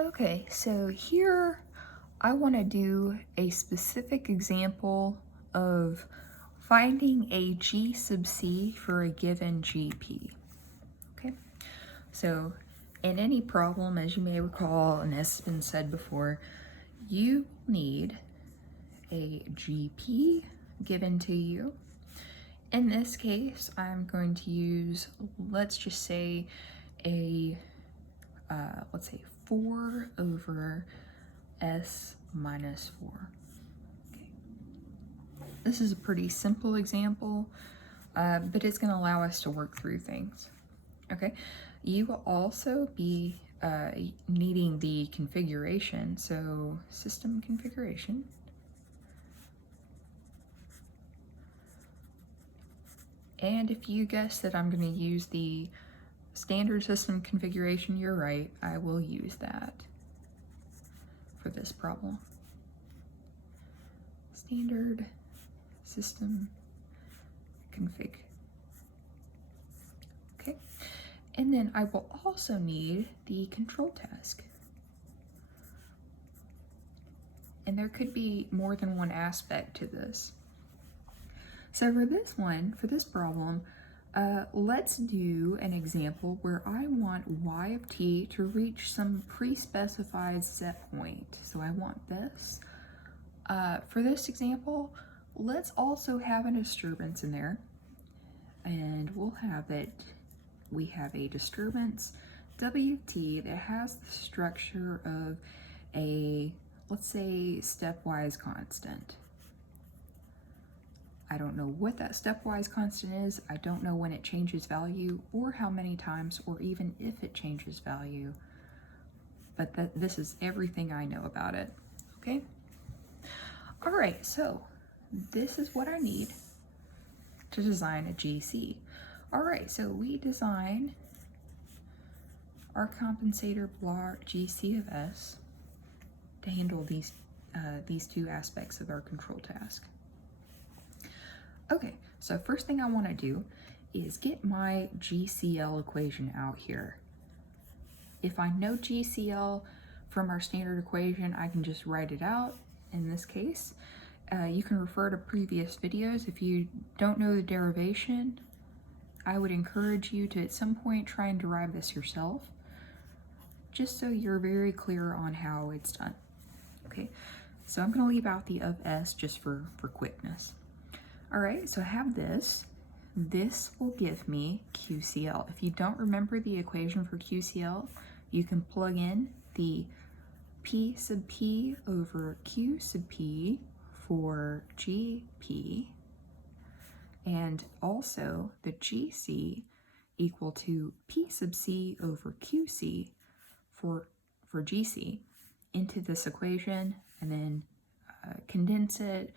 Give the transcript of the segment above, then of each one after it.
Okay, so here I want to do a specific example of finding a G sub C for a given GP. Okay, so in any problem, as you may recall, and as has been said before, you need a GP given to you. In this case, I'm going to use, let's just say, let's say 4 over s minus 4. Okay. This is a pretty simple example, but it's going to allow us to work through things. Okay, you will also be needing the configuration, so system configuration. And if you guess that I'm going to use the standard system configuration, you're right, I will use that for this problem. Standard system config. Okay, and then I will also need the control task. And there could be more than one aspect to this. So for this problem, let's do an example where I want y of t to reach some pre-specified set point. So I want this. For this example, let's also have a disturbance in there. And we'll have it, we have a disturbance wt that has the structure of a, let's say, stepwise constant. I don't know what that stepwise constant is. I don't know when it changes value or how many times or even if it changes value. But this is everything I know about it, okay? All right, so this is what I need to design a GC. All right, so we design our compensator block GC of S to handle these two aspects of our control task. Okay, so first thing I want to do is get my GCL equation out here. If I know GCL from our standard equation, I can just write it out in this case. You can refer to previous videos. If you don't know the derivation, I would encourage you to at some point try and derive this yourself, just so you're very clear on how it's done. Okay, so I'm going to leave out the of S just for quickness. All right, so I have this. This will give me QCL. If you don't remember the equation for QCL, you can plug in the P sub P over Q sub P for GP, and also the GC equal to P sub C over QC for GC into this equation, and then condense it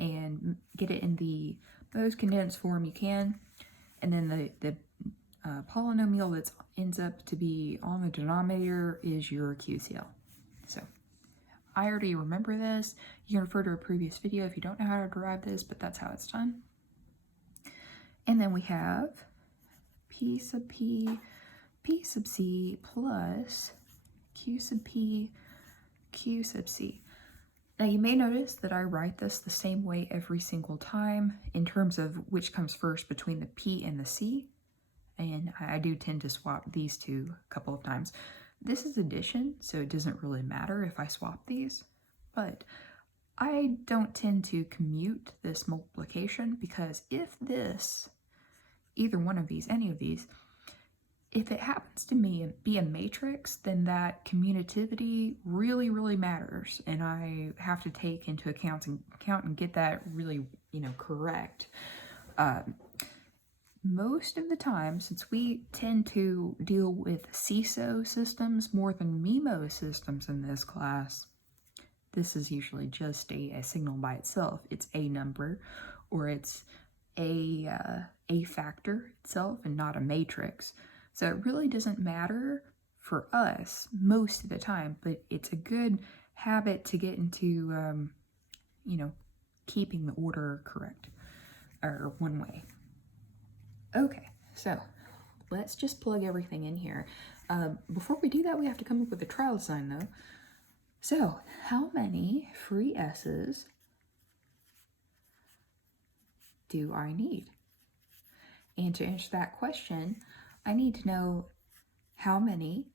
and get it in the most condensed form you can, and then the polynomial that ends up to be on the denominator is your QCL. So I already remember this. You can refer to a previous video if you don't know how to derive this, but that's how it's done. And then we have P sub P, P sub C plus Q sub P, Q sub C. Now you may notice that I write this the same way every single time in terms of which comes first between the P and the C, and I do tend to swap these two a couple of times. This is addition, so it doesn't really matter if I swap these, but I don't tend to commute this multiplication, because if this, either one of these, any of these, if it happens to be a matrix, then that commutativity really, really matters, and I have to take into account and get that really, correct. Most of the time, since we tend to deal with CISO systems more than MIMO systems in this class, this is usually just a signal by itself. It's a number, or it's a factor itself and not a matrix. So it really doesn't matter for us most of the time, but it's a good habit to get into, keeping the order correct, or one way. Okay, so let's just plug everything in here. Before we do that, we have to come up with a trial design though. So, how many free S's do I need? And to answer that question, I need to know how many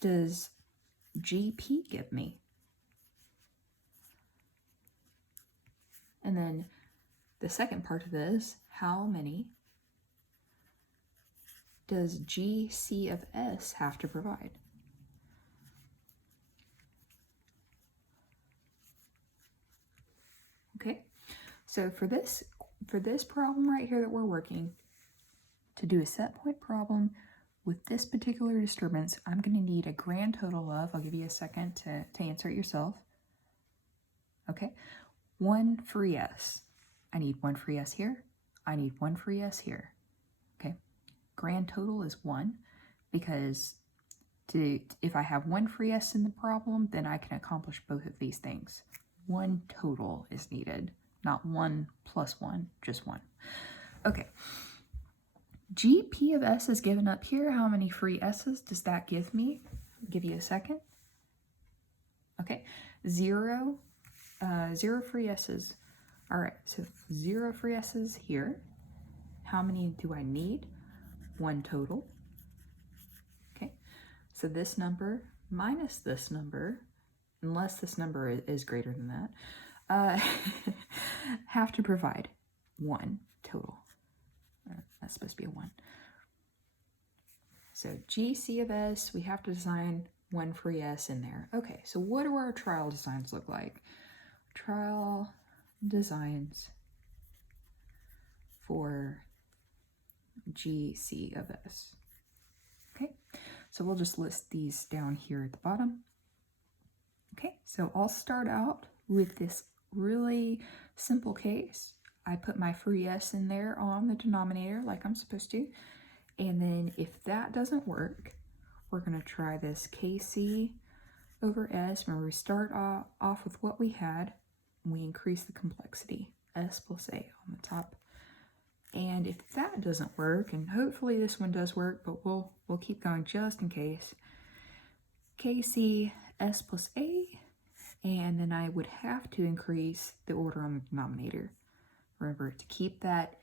does GP give me? And then the second part of this, how many does GC of S have to provide? Okay, so for this problem right here that we're working, to do a set point problem with this particular disturbance, I'm going to need a grand total of, I'll give you a second to answer it yourself. Okay, 1 free S. I need 1 free S here. I need 1 free S here. Okay, grand total is 1 because if I have 1 free S in the problem, then I can accomplish both of these things. 1 total is needed, not 1 plus 1, just 1. Okay. GP of S is given up here. How many free S's does that give me? I'll give you a second. Okay, 0 free S's. All right, so 0 free S's here. How many do I need? 1 total. Okay, so this number minus this number, unless this number is greater than that, have to provide 1 total. That's supposed to be a 1. So GC of S, we have to design 1 free S in there. Okay, so what do our trial designs look like? Trial designs for GC of S. Okay, so we'll just list these down here at the bottom. Okay, so I'll start out with this really simple case. I put my free S in there on the denominator like I'm supposed to. And then if that doesn't work, we're going to try this KC over S. Remember, we start off with what we had, and we increase the complexity, S plus A on the top. And if that doesn't work, and hopefully this one does work, but we'll keep going just in case, KC S plus A, and then I would have to increase the order on the denominator. Remember, to keep that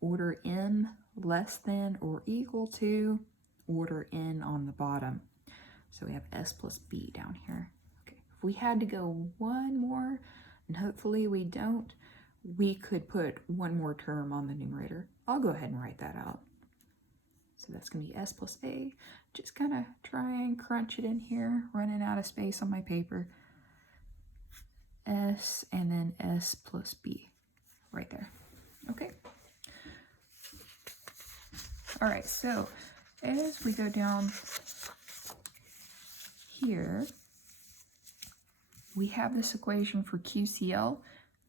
order M less than or equal to order N on the bottom. So we have S plus B down here. Okay, if we had to go one more, and hopefully we don't, we could put one more term on the numerator. I'll go ahead and write that out. So that's going to be S plus A. Just kind of try and crunch it in here, running out of space on my paper. S and then S plus B right there. Okay. All right, so as we go down here, we have this equation for QCL.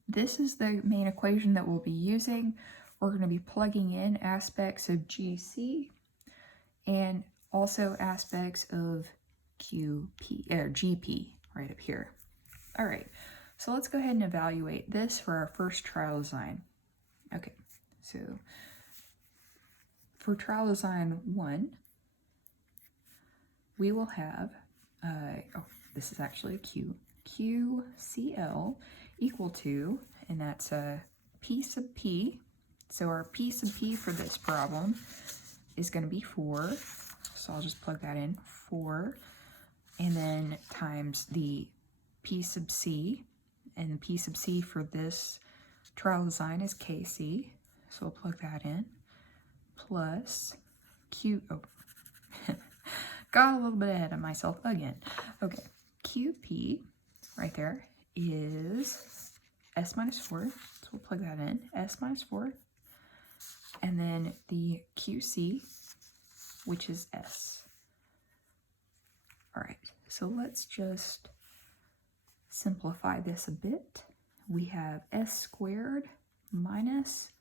This is the main equation that we'll be using. We're going to be plugging in aspects of GC and also aspects of GP right up here. All right, so let's go ahead and evaluate this for our first trial design. Okay, so for trial design 1, we will have, this is actually QCL equal to, and that's a P sub P. So our P sub P for this problem is going to be 4. So I'll just plug that in, 4, and then times the P sub C, and the P sub C for this trial design is KC. So I'll plug that in, plus got a little bit ahead of myself again. Okay, QP right there is S minus 4, so we'll plug that in, S minus 4, and then the QC, which is S. All right, so let's just simplify this a bit. We have S squared minus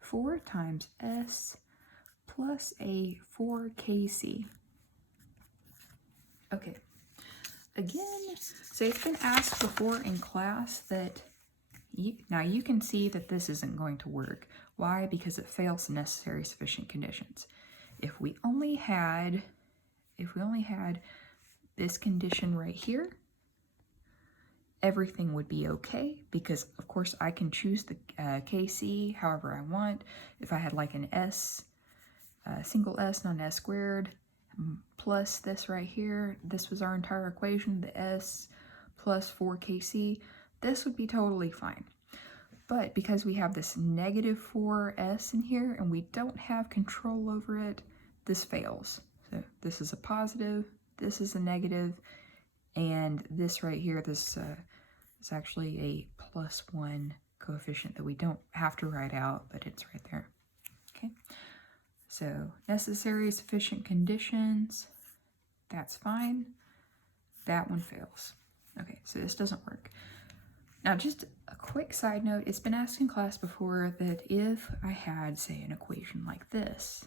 4 times S plus a 4KC. Okay, again, so it's been asked before in class that, now you can see that this isn't going to work. Why? Because it fails the necessary sufficient conditions. if we only had this condition right here, everything would be okay, because of course I can choose the KC however I want. If I had like an S, single S, not an S squared, plus this right here, this was our entire equation, the S plus 4KC, this would be totally fine. But because we have this negative 4S in here and we don't have control over it, this fails. So this is a positive, this is a negative, and this right here, this is actually a +1 coefficient that we don't have to write out, but it's right there. Okay, so necessary sufficient conditions, that's fine. That one fails. Okay, so this doesn't work. Now, just a quick side note, it's been asked in class before that if I had, say, an equation like this,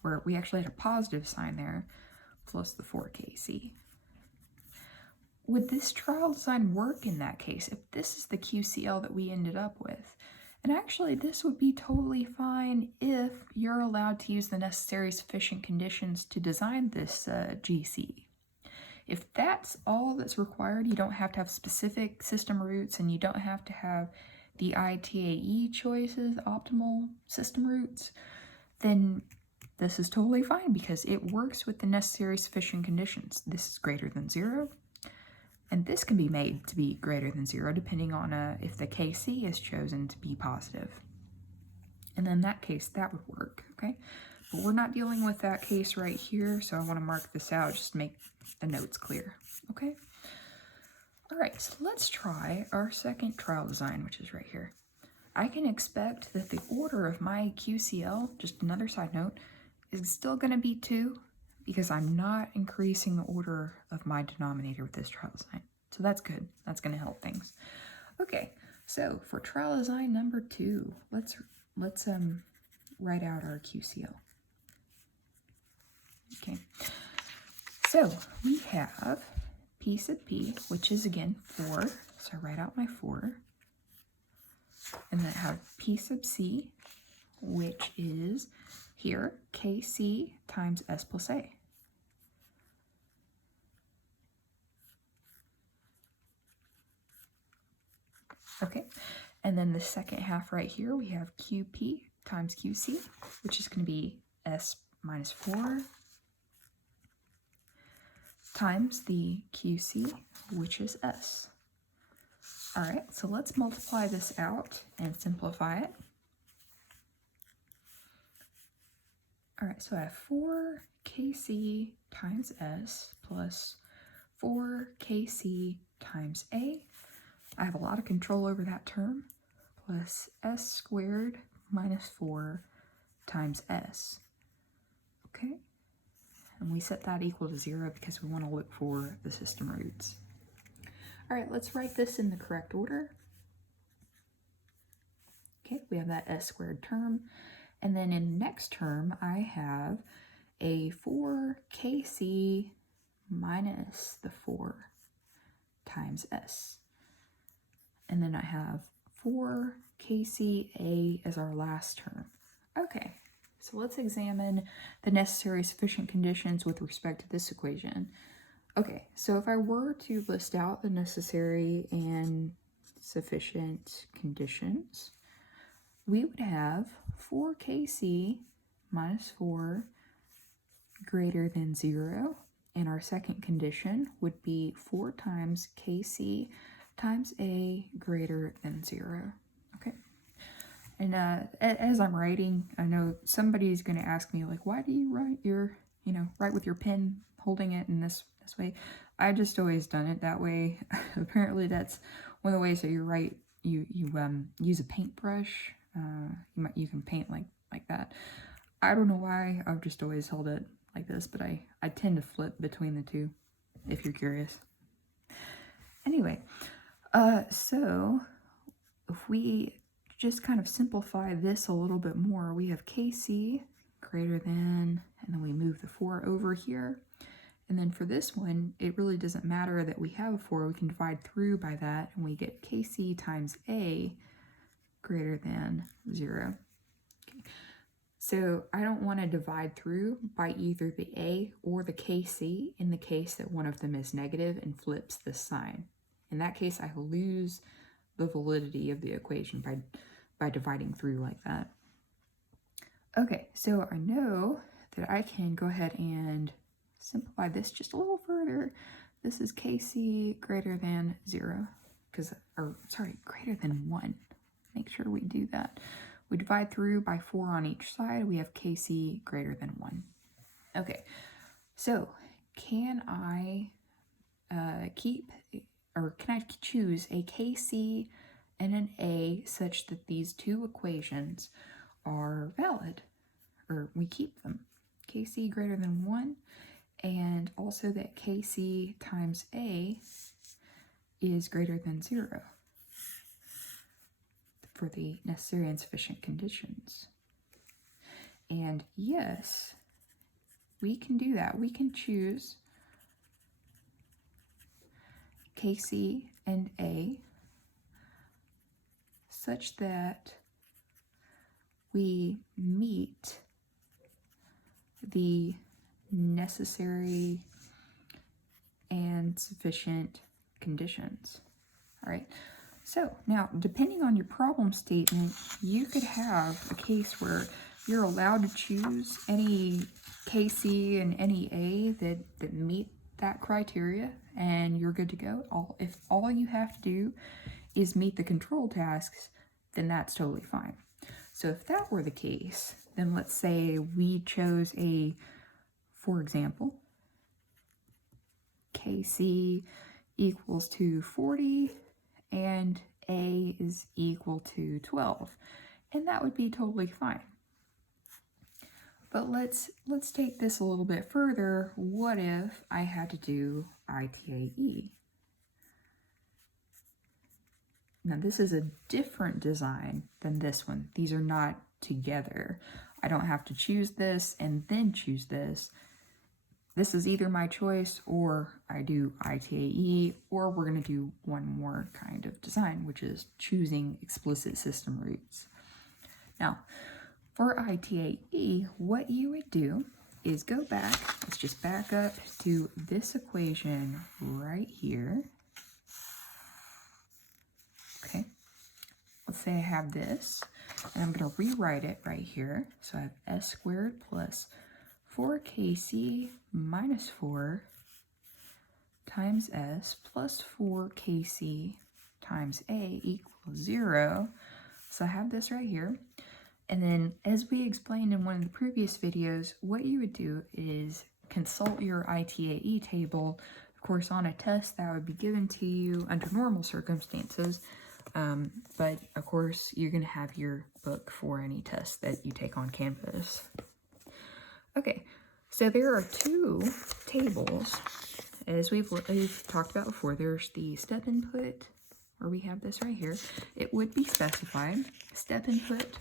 where we actually had a positive sign there, plus the 4KC, would this trial design work in that case if this is the QCL that we ended up with? And actually, this would be totally fine if you're allowed to use the necessary sufficient conditions to design this GC. If that's all that's required, you don't have to have specific system roots and you don't have to have the I.T.A.E. choices, optimal system roots, then this is totally fine because it works with the necessary sufficient conditions. This is greater than 0, and this can be made to be greater than 0 depending on if the KC is chosen to be positive. And in that case, that would work, okay? But we're not dealing with that case right here, so I want to mark this out just to make the notes clear, okay? All right, so let's try our second trial design, which is right here. I can expect that the order of my QCL, just another side note, is still going to be 2 because I'm not increasing the order of my denominator with this trial design. So that's good. That's going to help things. Okay, so for trial design number 2, let's write out our QCL. Okay, so we have P sub P, which is again 4, so I write out my 4, and then I have P sub C, which is here, KC times S plus A. Okay, and then the second half right here, we have QP times QC, which is going to be S minus 4 times the QC, which is S. All right, so let's multiply this out and simplify it. All right, so I have 4KC times S plus 4KC times A. I have a lot of control over that term, plus S squared minus 4 times S. Okay, and we set that equal to 0 because we want to look for the system roots. All right, let's write this in the correct order. Okay, we have that S squared term. And then in the next term, I have a 4KC minus the 4 times S. And then I have 4KCA as our last term. Okay, so let's examine the necessary sufficient conditions with respect to this equation. Okay, so if I were to list out the necessary and sufficient conditions, we would have 4KC minus 4 greater than 0, and our second condition would be 4 times KC times A greater than 0. Okay, and as I'm writing, I know somebody's going to ask me, like, why do you write your, write with your pen holding it in this way? I just always done it that way. Apparently that's one of the ways that you write. You use a paintbrush. You can paint like that. I don't know why. I've just always held it like this, but I tend to flip between the two, if you're curious. Anyway, so if we just kind of simplify this a little bit more, we have KC greater than, and then we move the 4 over here. And then for this one, it really doesn't matter that we have a 4. We can divide through by that, and we get KC times A greater than 0. Okay. So I don't want to divide through by either the A or the KC in the case that one of them is negative and flips the sign. In that case, I lose the validity of the equation by dividing through like that. Okay, so I know that I can go ahead and simplify this just a little further. This is KC greater than 0, greater than 1. Make sure we do that. We divide through by 4 on each side. We have KC greater than 1. Okay, so can I can I choose a KC and an A such that these two equations are valid, or we keep them? KC greater than 1, and also that KC times A is greater than 0 for the necessary and sufficient conditions. And yes, we can do that. We can choose KC and A such that we meet the necessary and sufficient conditions. All right. So now, depending on your problem statement, you could have a case where you're allowed to choose any KC and any A that meet that criteria, and you're good to go. If all you have to do is meet the control tasks, then that's totally fine. So if that were the case, then let's say we chose for example, KC equals to 40 and A is equal to 12, and that would be totally fine. But let's take this a little bit further. What if I had to do I.T.A.E.? Now this is a different design than this one. These are not together. I don't have to choose this and then choose this. This is either my choice, or I do I.T.A.E., or we're going to do one more kind of design, which is choosing explicit system roots. Now, for I.T.A.E., what you would do is go back. Let's just back up to this equation right here. Okay. Let's say I have this, and I'm going to rewrite it right here. So I have s squared plus 4kc minus 4 times s plus 4kc times a equals 0. So I have this right here. And then, as we explained in one of the previous videos, what you would do is consult your I.T.A.E. table. Of course, on a test that would be given to you under normal circumstances. But of course, you're going to have your book for any test that you take on campus. Okay, so there are two tables, as we've talked about before. There's the step input, where we have this right here. It would be specified, step input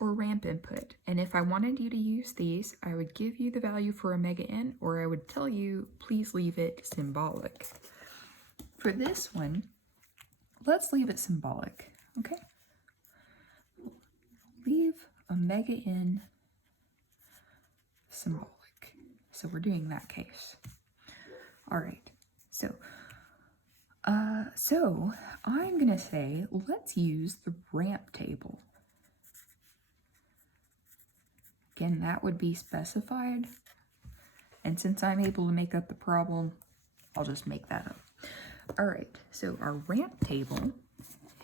or ramp input. And if I wanted you to use these, I would give you the value for omega n, or I would tell you, please leave it symbolic. For this one, let's leave it symbolic, okay? Leave omega n symbolic. So we're doing that case. All right, so I'm gonna say, let's use the ramp table. Again, that would be specified. And since I'm able to make up the problem, I'll just make that up. All right, so our ramp table,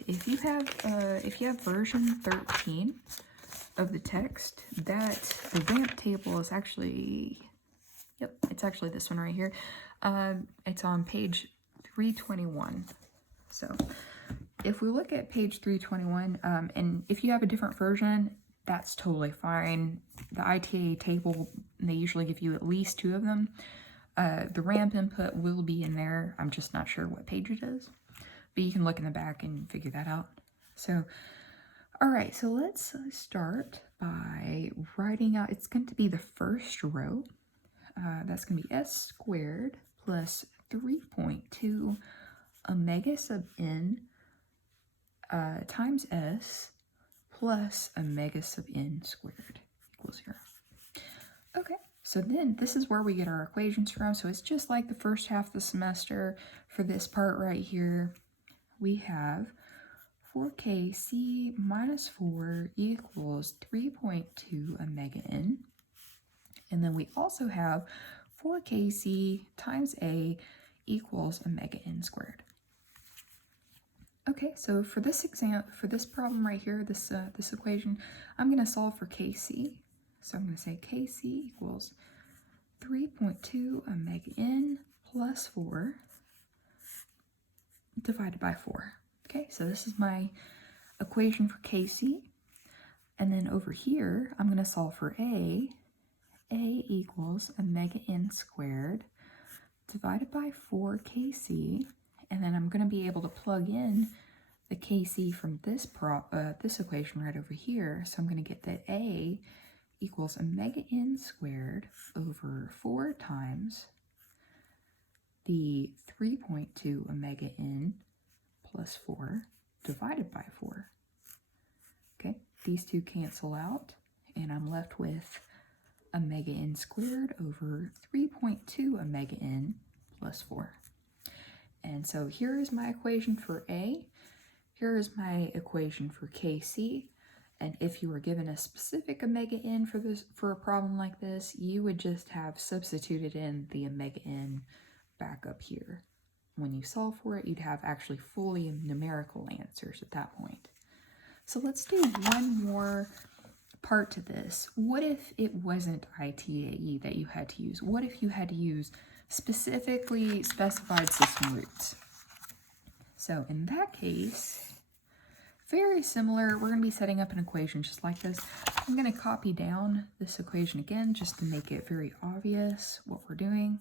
if you have version 13 of the text, that the ramp table is actually, yep, it's actually this one right here. It's on page 321. So if we look at page 321, and if you have a different version, that's totally fine. The I.T.A.E. table, they usually give you at least 2 of them. The ramp input will be in there. I'm just not sure what page it is, but you can look in the back and figure that out. So, all right, so let's start by writing out, it's going to be the first row. That's going to be s squared plus 3.2 omega sub n times s plus omega sub n squared equals 0. Okay, so then this is where we get our equations from. So it's just like the first half of the semester. For this part right here, we have 4kc minus 4 equals 3.2 omega n. And then we also have 4kc times a equals omega n squared. Okay, so for this problem right here, this equation, I'm going to solve for kc. So I'm going to say kc equals 3.2 omega n plus 4 divided by 4. Okay, so this is my equation for kc. And then over here, I'm going to solve for a. A equals omega n squared divided by 4 kc. And then I'm going to be able to plug in the kc from this equation right over here. So I'm going to get that a equals omega n squared over 4 times the 3.2 omega n plus 4 divided by 4. Okay, these two cancel out, and I'm left with omega n squared over 3.2 omega n plus 4. And so here is my equation for A. Here is my equation for kc. And if you were given a specific omega n for a problem like this, you would just have substituted in the omega n back up here. When you solve for it, you'd have actually fully numerical answers at that point. So let's do one more part to this. What if it wasn't I.T.A.E. that you had to use? What if you had to use specifically specified system roots? So in that case, very similar, we're going to be setting up an equation just like this. I'm going to copy down this equation again just to make it very obvious what we're doing.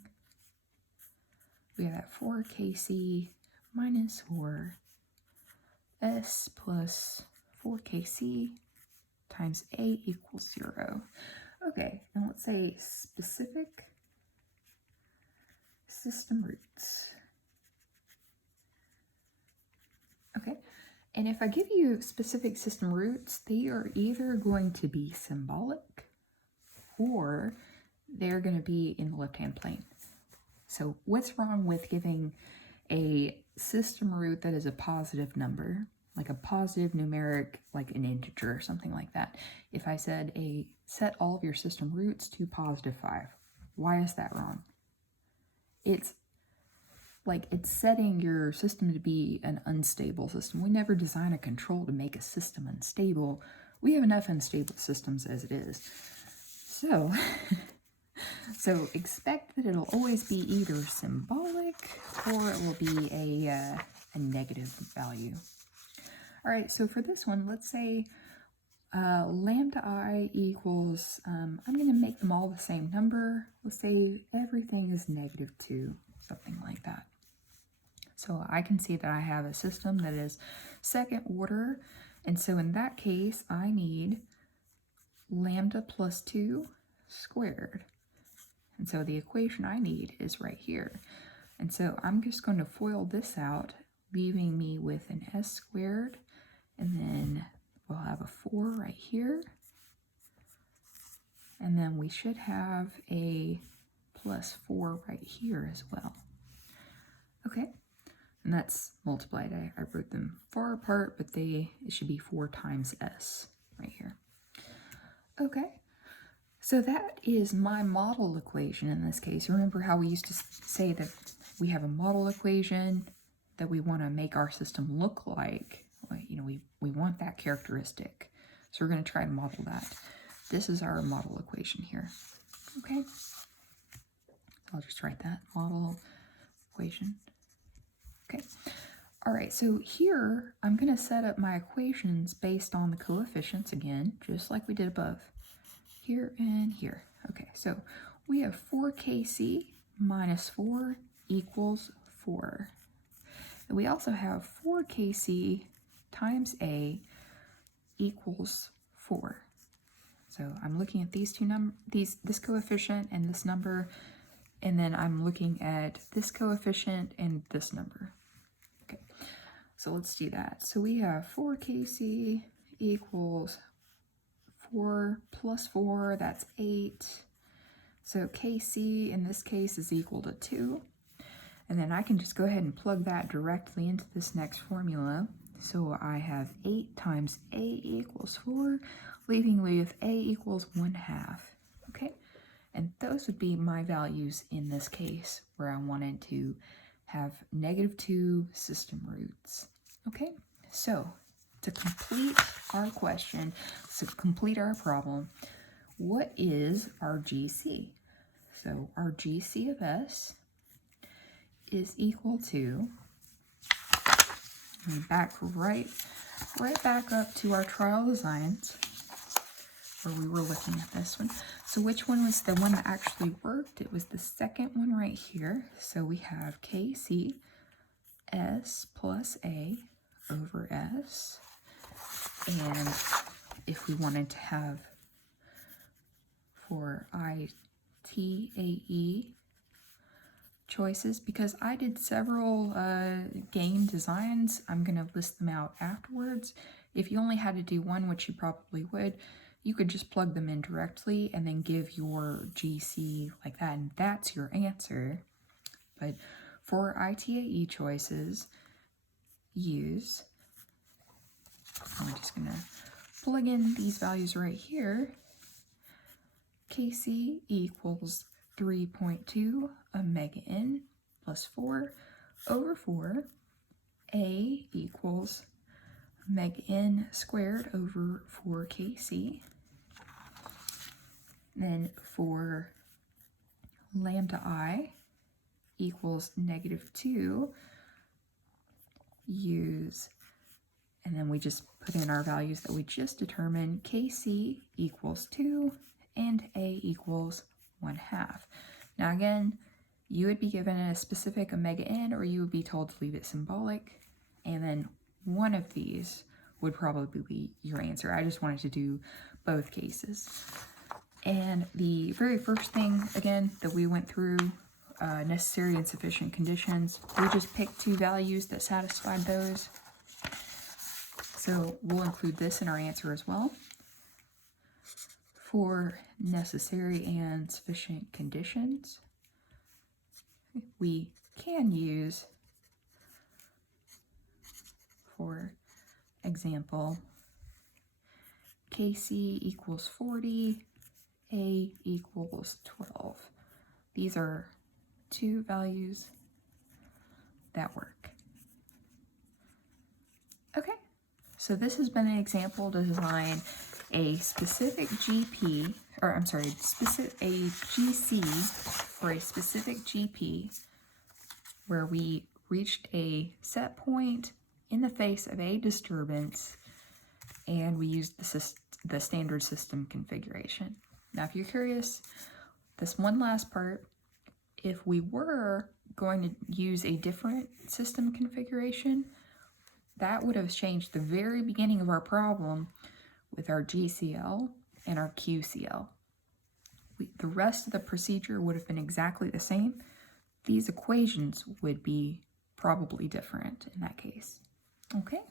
We have 4kc minus 4s plus 4kc times a equals 0. Okay, and let's say specific system roots. Okay, and if I give you specific system roots, they are either going to be symbolic or they're going to be in the left-hand plane. So what's wrong with giving a system root that is a positive number, like a positive numeric, like an integer or something like that? If I said set all of your system roots to positive 5, why is that wrong? It's setting your system to be an unstable system. We never design a control to make a system unstable. We have enough unstable systems as it is. So, so expect that it'll always be either symbolic or it will be a negative value. All right, so for this one, let's say lambda I equals, I'm going to make them all the same number. Let's say everything is -2, something like that. So I can see that I have a system that is second order, and so in that case, I need lambda plus 2 squared. And so the equation I need is right here. And so I'm just going to FOIL this out, leaving me with an s squared, and then we'll have a 4 right here. And then we should have a plus 4 right here as well. Okay, and that's multiplied. I wrote them far apart, but it should be 4 times s right here. Okay, so that is my model equation in this case. Remember how we used to say that we have a model equation that we want to make our system look like? You know, we want that characteristic. So we're going to try to model that. This is our model equation here. Okay, I'll just write that model equation. Okay, all right, so here I'm going to set up my equations based on the coefficients again, just like we did above, here and here. Okay, so we have 4kc minus 4 equals 4. And we also have 4kc times a equals 4. So I'm looking at these two this coefficient and this number, and then I'm looking at this coefficient and this number. Okay, so let's do that. So we have 4kc equals 4 plus 4, that's 8. So KC in this case is equal to 2. And then I can just go ahead and plug that directly into this next formula. So I have 8 times A equals 4, leaving me with A equals 1/2. Okay, and those would be my values in this case where I wanted to have -2 system roots. Okay, so to complete our question, to complete our problem, what is our GC? So our GC of S is equal to, back right back up to our trial designs where we were looking at this one. So which one was the one that actually worked? It was the second one right here. So we have KC S plus A over S. And if we wanted to have for I.T.A.E. choices, because I did several game designs, I'm going to list them out afterwards. If you only had to do one, which you probably would, you could just plug them in directly and then give your GC like that, and that's your answer. But for I.T.A.E. choices, use, I'm just going to plug in these values right here. KC equals 3.2 omega n plus 4 over 4. A equals omega n squared over 4kc. Then for lambda I equals -2, use, and then we just put in our values that we just determined. KC equals 2 and A equals 1/2. Now again, you would be given a specific omega n, or you would be told to leave it symbolic, and then one of these would probably be your answer. I just wanted to do both cases. And the very first thing, again, that we went through, necessary and sufficient conditions, we just picked 2 values that satisfied those. So we'll include this in our answer as well. For necessary and sufficient conditions, we can use, for example, KC equals 40, A equals 12. These are 2 values that work. Okay, so this has been an example to design a specific GP, or I'm sorry, a GC for a specific GP where we reached a set point in the face of a disturbance, and we used the standard system configuration. Now, if you're curious, this one last part, if we were going to use a different system configuration, that would have changed the very beginning of our problem with our GCL and our QCL. The rest of the procedure would have been exactly the same. These equations would be probably different in that case. Okay.